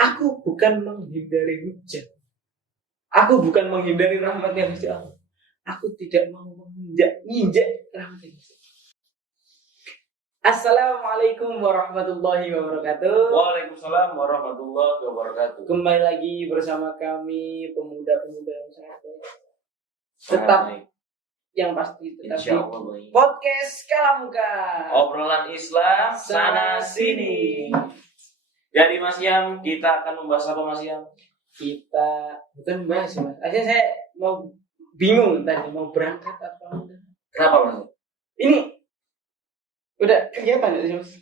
Aku bukan menghindari hujan. Aku bukan menghindari rahmatnya Gusti Allah. Aku tidak mau menginjak rahmatnya Gusti Allah. Assalamualaikum warahmatullahi wabarakatuh. Waalaikumsalam warahmatullahi wabarakatuh. Kembali lagi bersama kami pemuda-pemuda yang sangat baik. Tetap yang pasti tetap di podcast Kalamuka. Obrolan Islam sana sini. Jadi Mas Yam, kita akan membahas apa Mas Yam? Kita bukan membahas Mas. Aja saya mau bingung tadi mau berangkat apa enggak. Kenapa Mas? Ini udah kegiatan ya Mas?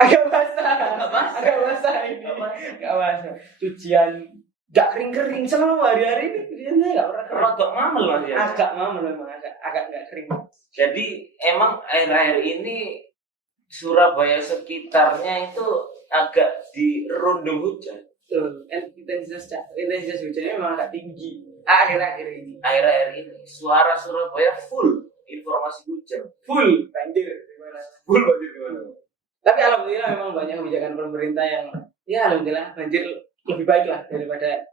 Agak basah ini. Agak basah. Cucian gak kering-kering selama hari-hari ini kerjanya gak pernah kering. Agak mamel Mas ya? Agak mamel memang, agak gak kering. Jadi emang akhir-akhir ini Surabaya sekitarnya itu agak dirundung hujan. Intensitas hujannya memang agak tinggi akhir-akhir ini. Akhir-akhir ini suara Surabaya full informasi hujan. Full banjir di mana? Full banjir di mana? Tapi alhamdulillah memang banyak kebijakan pemerintah yang ya alhamdulillah banjir lebih baik lah daripada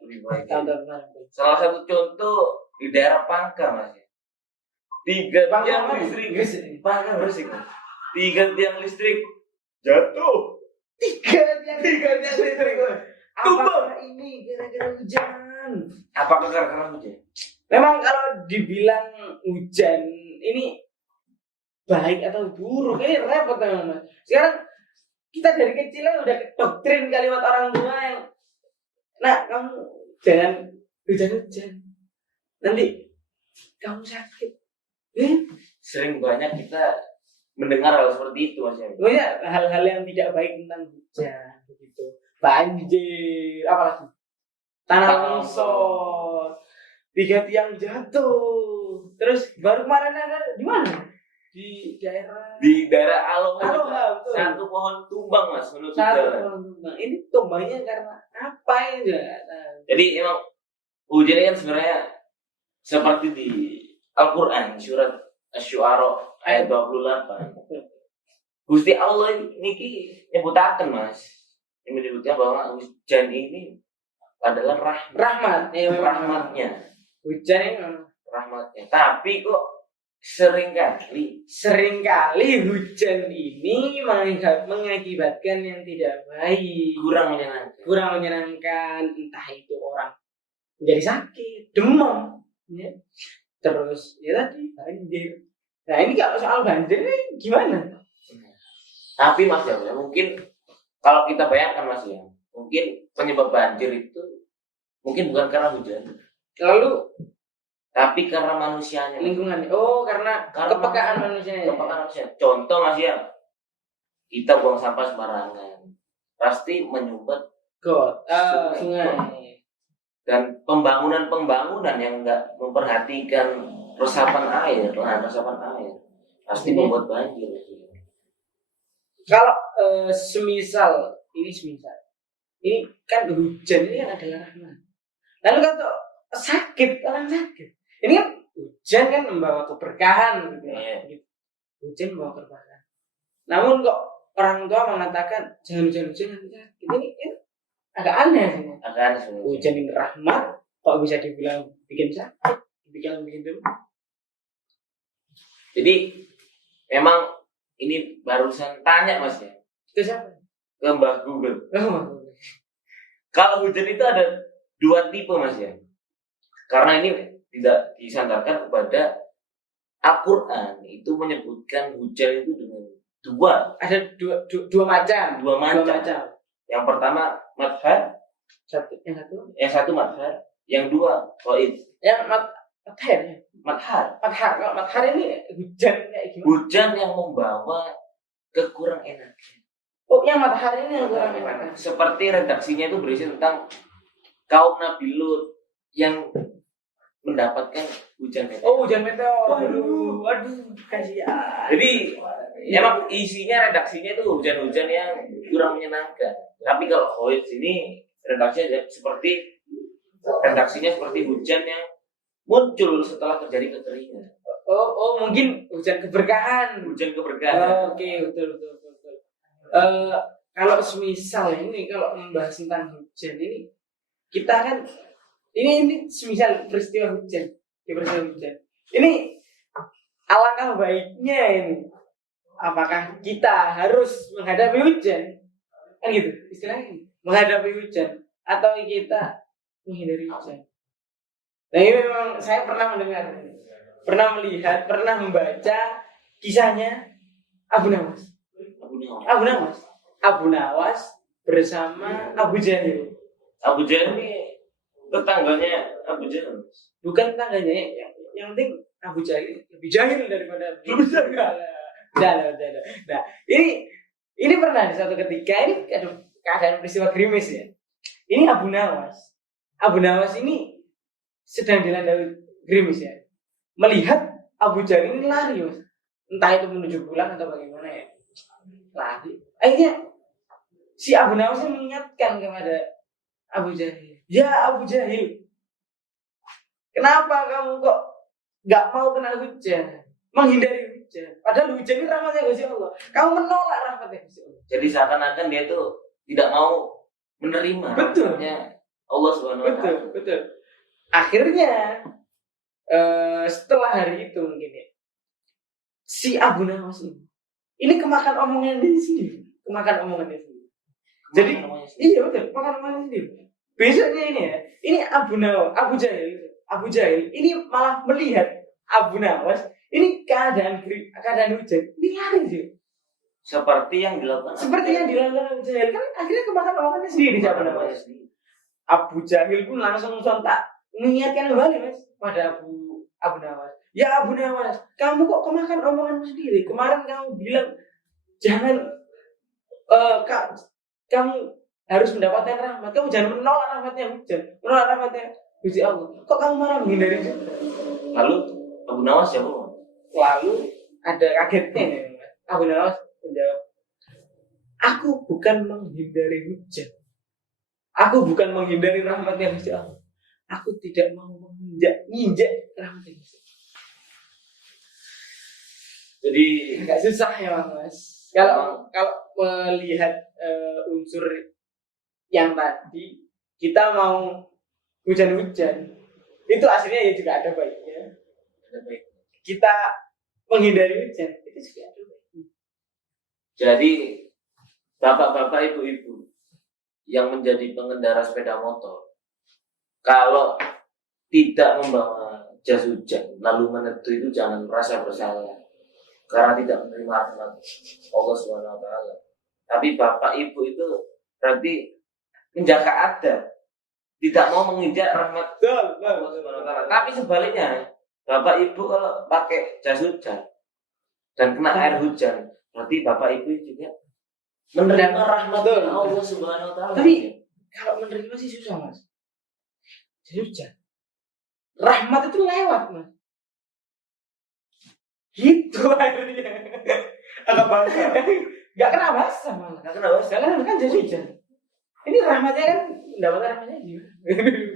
tahun-tahun kemarin. Salah satu contoh di daerah Pangka Mas. 3 tiang listrik. Pangka Gresik. 3 tiang listrik jatuh. 3 tiang listrik. Apakah ini gara-gara hujan? Apakah gara-gara hujan? Memang kalau dibilang hujan ini baik atau buruk ini repot memang Mas. Sekarang kita dari kecilnya udah doktrin kalimat orang tua yang kamu jangan hujan-hujan nanti kamu sakit. Sering banyak kita mendengar hal seperti itu Mas. Banyak hal-hal yang tidak baik tentang hujan begitu. Banjir, apalagi tanah longsor, 3 tiang jatuh. Terus baru kemarin ada di mana? Di daerah Aloha, satu pohon tumbang Mas menutup jalan. Ini tumbangnya karena apa ini? Jadi emang hujan kan sebenarnya seperti di Al-Quran surat Asy-Syu'ara ayat 28. Gusti Allah niki nyebutaken Mas. Ini menyebutkan bahwa hujan ini adalah rahmat. Rahmatnya. Hujan ini rahmatnya. Tapi kok seringkali hujan ini mengakibatkan yang tidak baik, kurang menyenangkan, entah itu orang menjadi sakit, demam, ya. Terus ya tadi banjir. Nah ini kalau soal banjir ini gimana? Tapi Mas ya mungkin kalau kita bayangkan Mas ya, mungkin penyebab banjir itu mungkin bukan karena hujan, lalu tapi karena manusianya, lingkungan. Oh, karena kepekaan manusia. Contoh Mas ya, kita buang sampah sembarangan, pasti menyumbat sungai. Dan pembangunan yang enggak memperhatikan resapan air, pasti membuat banjir. Kalau semisal ini kan hujan ini kan adalah rahmat. Lalu kalau orang sakit, ini kan hujan kan membawa keberkahan gitu. Yeah. Hujan membawa keberkahan. Namun kok orang tua mengatakan jangan hujan nanti sakit. Ini agak aneh sih. Hujan ini rahmat, kok bisa dibilang bikin sakit, bikin dulu. Jadi memang ini barusan tanya Mas ya. Ke siapa? Ke Mbah Google. Kalau hujan itu ada 2 tipe Mas ya. Karena ini tidak disandarkan kepada Al-Quran, itu menyebutkan hujan itu dengan 2. Ada dua macam. Yang pertama madhar, yang satu madhar, yang 2 qaid. Yang madhar. Kalau madhar ini hujan kayak gimana? Hujan yang membawa kekurang enakan. Oh, yang madhar ini yang kurang enakan. Seperti redaksinya itu berisi tentang kaum Nabi Lut yang mendapatkan hujan meteor. Oh, hujan meteor. Waduh, kasihan. Jadi emang isinya redaksinya itu hujan-hujan yang kurang menyenangkan. Tapi kalau Khoid sini redaksinya seperti hujan yang muncul setelah terjadi kekeringan. Oh, mungkin hujan keberkahan. Hujan keberkahan. Oke, betul. kalau semisal ini kalau membahas tentang hujan ini kita kan ini semisal peristiwa hujan, ini alangkah baiknya ini apakah kita harus menghadapi hujan kan gitu istilahnya menghadapi hujan atau kita menghindari hujan. Nah ini memang saya pernah mendengar, pernah melihat, pernah membaca kisahnya Abu Nawas. Abu Nawas bersama Abu Jahil. Abu Jahil ini tetangganya Abu Jahil. Bukan tetangganya, yang penting Abu Jahil lebih jahil daripada Abu Jahil. Nah, ini pernah di suatu ketika ini keadaan peristiwa gerimis ya. Ini Abu Nawas ini sedang dilanda gerimis ya. Melihat Abu Jahil ini lari, Mas. Entah itu menuju pulang atau bagaimana ya. Lari. Akhirnya si Abu Nawas mengingatkan kepada Abu Jahil, ya Abu Jahil, kenapa kamu kok nggak mau kena hujan, menghindari hujan? Padahal hujan ini rahmatnya Gusti Allah. Kamu menolak rahmatnya Gusti Allah. Jadi seakan-akan dia tuh tidak mau menerima rahmatnya Allah Subhanahu wa Ta'ala. Betul. Akhirnya setelah hari itu mungkin ya, si Abu Nawas ini kemakan omongan dia sendiri. Jadi iya betul, makan omongan sendiri. Besoknya ini ya, ini Abu Jahil ini malah melihat Abu Nawas ini keadaan hujan, ini lari sih. Seperti yang dilakukan Abu Jahil kan akhirnya kemakan omongannya sendiri siapa namanya. Abu Jahil pun langsung sontak mengingatkan kembali Mas pada Abu Nawas. Ya Abu Nawas, kamu kok kemakan omonganmu sendiri? Kemarin kamu bilang jangan kamu harus mendapatkan rahmat. Kamu jangan menolak rahmatnya hujan, menolak rahmatnya Gusti Allah. Kok kamu marah menghindari hujan? Lalu Abu Nawas jawab. Lalu ada kagetnya nih. Abu Nawas menjawab, aku bukan menghindari hujan. Aku bukan menghindari rahmatnya Gusti Allah. Aku tidak mau menginjak rahmatnya Gusti Allah. Jadi nggak susah ya Mas. Kalau melihat unsur yang tadi kita mau hujan-hujan itu aslinya ya juga ada baiknya. Kita menghindari hujan itu juga ada baiknya. Jadi bapak-bapak ibu-ibu yang menjadi pengendara sepeda motor kalau tidak membawa jas hujan lalu meneduh itu jangan merasa bersalah karena tidak menerima rahmat Allah Subhanahu wa Ta'ala. Tapi bapak ibu itu berarti menjaga adab, tidak mau menginjak rahmat Allah Subhanahu wa Ta'ala. Tapi sebaliknya, bapak ibu kalau pakai jas hujan dan kena air hujan, berarti bapak ibu juga menerima rahmat Allah Subhanahu wa Ta'ala. Tapi kalau menerima sih susah Mas. Jas hujan, rahmat itu lewat Mas. Gitu akhirnya. Agak bangsa. Gak kena basah malah. Karena kan jas hujan. Ini rahmatnya kan dapat rahmatnya gimana?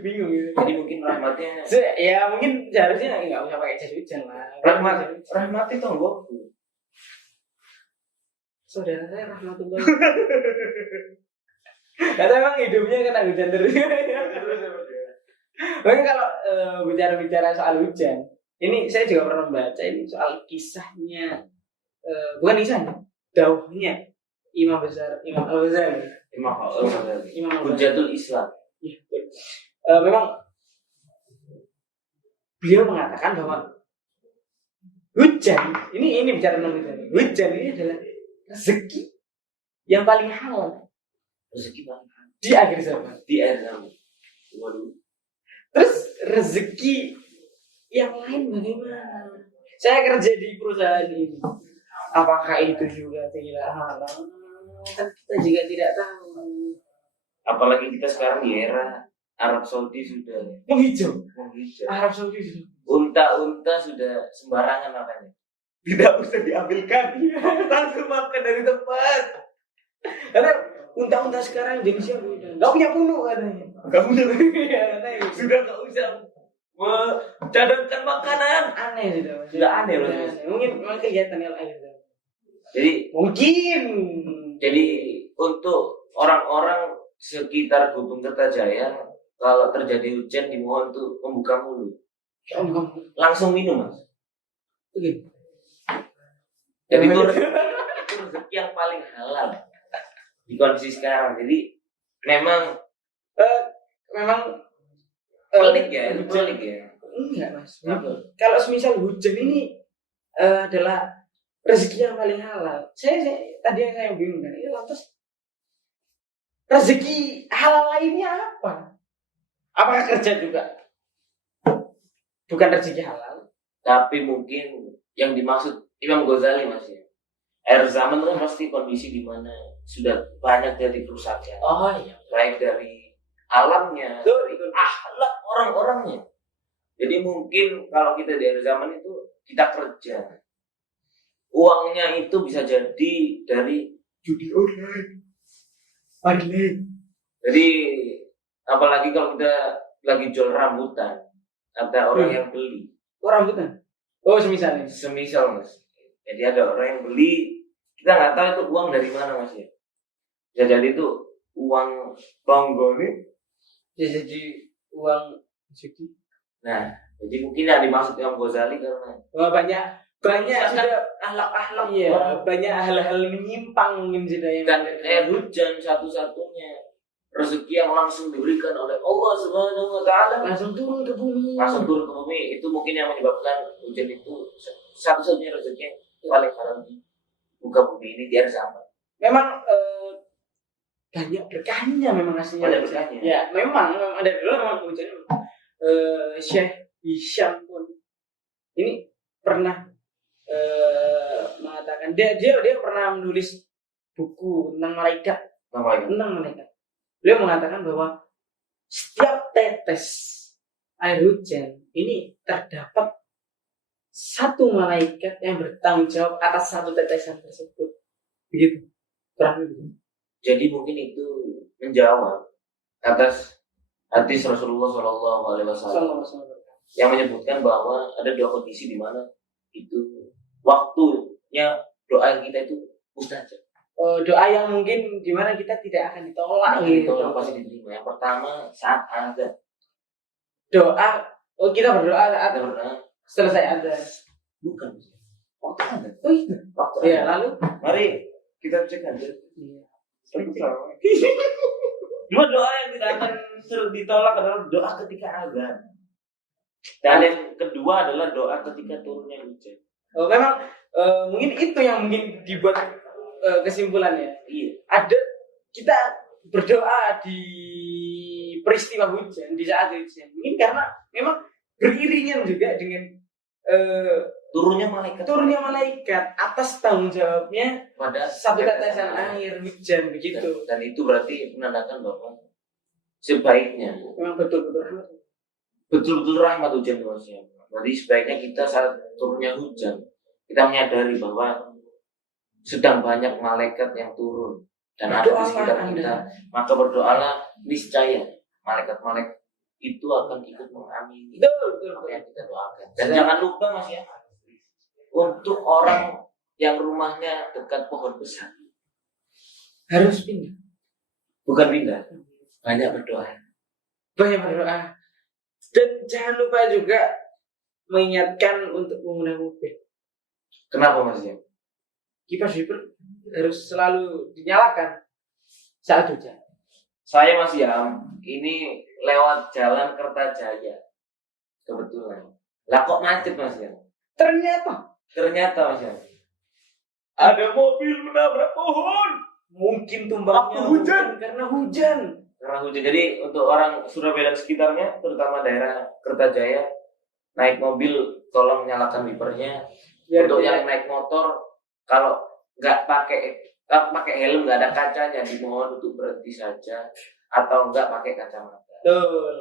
Bingung gitu. Jadi mungkin rahmatnya ya mungkin seharusnya nggak usah pakai jas hujan lah. Rahmat itu enggak. Saudara saya rahmatullah. Karena emang hidupnya kena hujan terus. Mungkin kalau bicara soal hujan, ini saya juga pernah membaca ini soal kisahnya, bukan kisahnya, dauhnya Imam Al-Ghazali. Hujatul Islam. Ya, memang beliau mengatakan bahwa hujan ini bicara tentang hujan ini adalah rezeki yang paling halal. Rezeki paling halal di akhir zaman. Waduh. Terus rezeki yang lain bagaimana? Saya kerja di perusahaan ini. Apakah itu juga tidak halal? Kan kita juga tidak tahu. Apalagi kita sekarang di era Arab Saudi sudah menghijau. Arab Saudi sudah. Unta-unta sudah sembarangan makanya. Tidak usah diambilkan. Langsung makan dari tempat. Karena unta-unta sekarang jenisnya beda. Gak punya punuk katanya. Sudah gak usah mencadangkan makanan. Aneh sudah. Sudah aneh loh. Mungkin kegiatan yang lain. Jadi mungkin. Jadi untuk orang-orang sekitar Gubeng Kertajaya, kalau terjadi hujan dimohon tuh membuka mulut, langsung minum mas. Oke. Jadi itu rezeki yang paling halal di kondisi sekarang. Jadi memang pelik ya, itu pelik ya. Enggak mas. Kenapa? Kalau semisal hujan ini adalah rezeki yang paling halal. Saya tadi yang saya bingung kan, ya lantas rezeki halal lainnya apa? Apakah kerja juga bukan rezeki halal? Tapi mungkin yang dimaksud Imam Ghazali mas ya. Akhir zaman kan pasti kondisi di mana sudah banyak jadi kerusakan. Oh iya. Baik dari alamnya, akhlak orang-orangnya. Jadi mungkin kalau kita di akhir zaman itu kita kerja, uangnya itu bisa jadi dari judi online. Jadi apalagi kalau kita lagi jual rambutan, ada orang yang beli. Oh rambutan. Oh semisal. Mas. Jadi ada orang yang beli, kita nggak tahu itu uang dari mana mas ya. Bisa jadi itu uang tonggo nih. Ya jadi uang rezeki. Nah, jadi mungkin yang dimaksud Imam Ghazali karena banyak sudah akhlak-akhlak. Iya, banyak hal-hal menyimpang mungkin sudah yang dan air hujan satu-satunya rezeki yang langsung diberikan oleh Allah Subhanahu wa taala langsung turun ke bumi. Itu mungkin yang menyebabkan hujan itu satu-satunya rezeki yang paling halal di muka bumi ini di akhir zaman. Memang banyak berkahnya memang aslinya. Banyak berkahnya. Ya, memang ada dulu memang hujan. Syekh Hisham pun ini pernah mengatakan dia pernah menulis buku tentang malaikat. Beliau mengatakan bahwa setiap tetes air hujan ini terdapat satu malaikat yang bertanggung jawab atas satu tetesan tersebut. Begitu. Kurang lebih. Jadi mungkin itu menjawab atas hadis Rasulullah SAW yang menyebutkan bahwa ada dua kondisi di mana itu waktunya doa kita itu mustajab. Doa yang mungkin di mana kita tidak akan ditolak. Ditolak pasti diterima. Yang pertama saat azan. Doa. Kita berdoa saat selesai azan. Bukan. Waktu azan. Oh iya. Waktu ya, azan. lalu mari kita cek aja. Iya. Cuma doa yang tidak akan ditolak adalah doa ketika azan. Dan yang kedua adalah doa ketika turunnya hujan. Memang mungkin itu yang mungkin dibuat kesimpulannya. Iya. Ada kita berdoa di peristiwa hujan, di saat hujan. Mungkin karena memang beriringan juga dengan turunnya malaikat atas tanggung jawabnya pada satu tetesan air hujan begitu. Dan itu berarti menandakan bahwa sebaiknya memang betul-betul rahmat hujan manusia. Jadi sebaiknya kita saat turunnya hujan kita menyadari bahwa sedang banyak malaikat yang turun dan ada di sekitar kita. Maka berdoalah, niscaya malaikat-malaikat itu akan ikut mengamini apa yang kita doakan. Dan jangan lupa mas ya, untuk orang yang rumahnya dekat pohon besar harus pindah. Bukan pindah, banyak berdoa. Dan jangan lupa juga mengingatkan untuk pengguna mobil. Kenapa mas ya? Kipas wiper harus selalu dinyalakan saat hujan. Saya Mas Yam, ini lewat jalan Kertajaya kebetulan. Lah kok macet Mas Yam? Ternyata Mas Yam, ada mobil menabrak pohon. Mungkin tumbangnya hujan. Karena hujan. Jadi untuk orang Surabaya dan sekitarnya, terutama daerah Kertajaya, naik mobil tolong nyalakan wipernya. Untuk yang naik motor, kalau nggak pakai helm, nggak ada kacanya, dimohon untuk berhenti saja atau nggak pakai kacamata. Betul.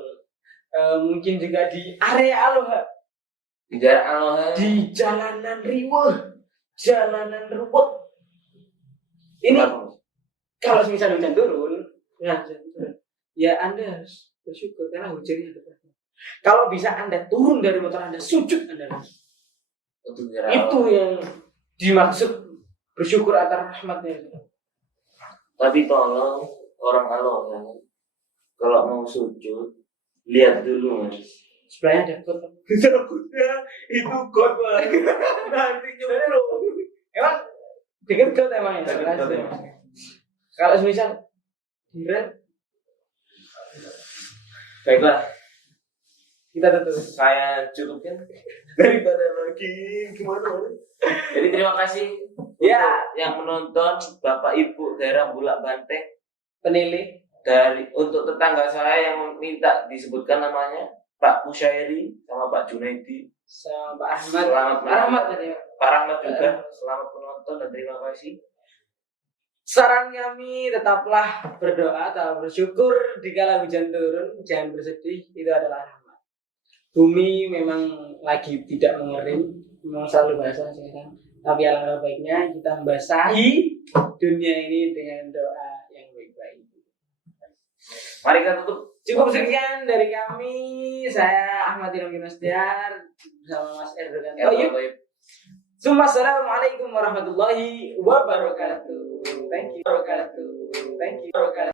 Mungkin juga di area Aloha. Di daerah Aloha. Di jalanan riweh, jalanan ruwet. Ini kalau misalnya hujan turun, ya Anda harus bersyukur karena hujannya ada. Kalau bisa Anda turun dari motor Anda, sujud Anda lagi. Itu yang dimaksud bersyukur atas rahmatnya. Tapi tolong orang Aloha kalau mau sujud lihat dulu mas. Sebelahnya ada kot. Takutnya itu god mas. Nanti nyuruh. Emang deket kot emang ya. Deket kot ya, Mas. Kalau semisal direm, Baiklah, kita tutup. saya cukupkan daripada lagi gimana. Jadi terima kasih Ya. yang menonton Bapak Ibu daerah Bulak Banteng. Penilai. Untuk tetangga saya yang minta disebutkan namanya Pak Kusyairi sama Pak Junaidi. Sama Pak Ahmad. Selamat Pak Ahmad tadi. Pak Rahmat juga. Selamat menonton dan terima kasih. Saran kami tetaplah berdoa atau bersyukur dikala hujan turun, jangan bersedih, itu adalah rahmat. Bumi memang lagi tidak mengering, memang selalu basah sekarang. Tapi alangkah baiknya kita membasahi dunia ini dengan doa yang baik-baik. Mari kita tutup. Cukup sekian dari kami. Saya Ahmad Ilham Yunusdiar bersama Mas Erdogan Toyib. Assalamualaikum warahmatullahi wabarakatuh. Thank you.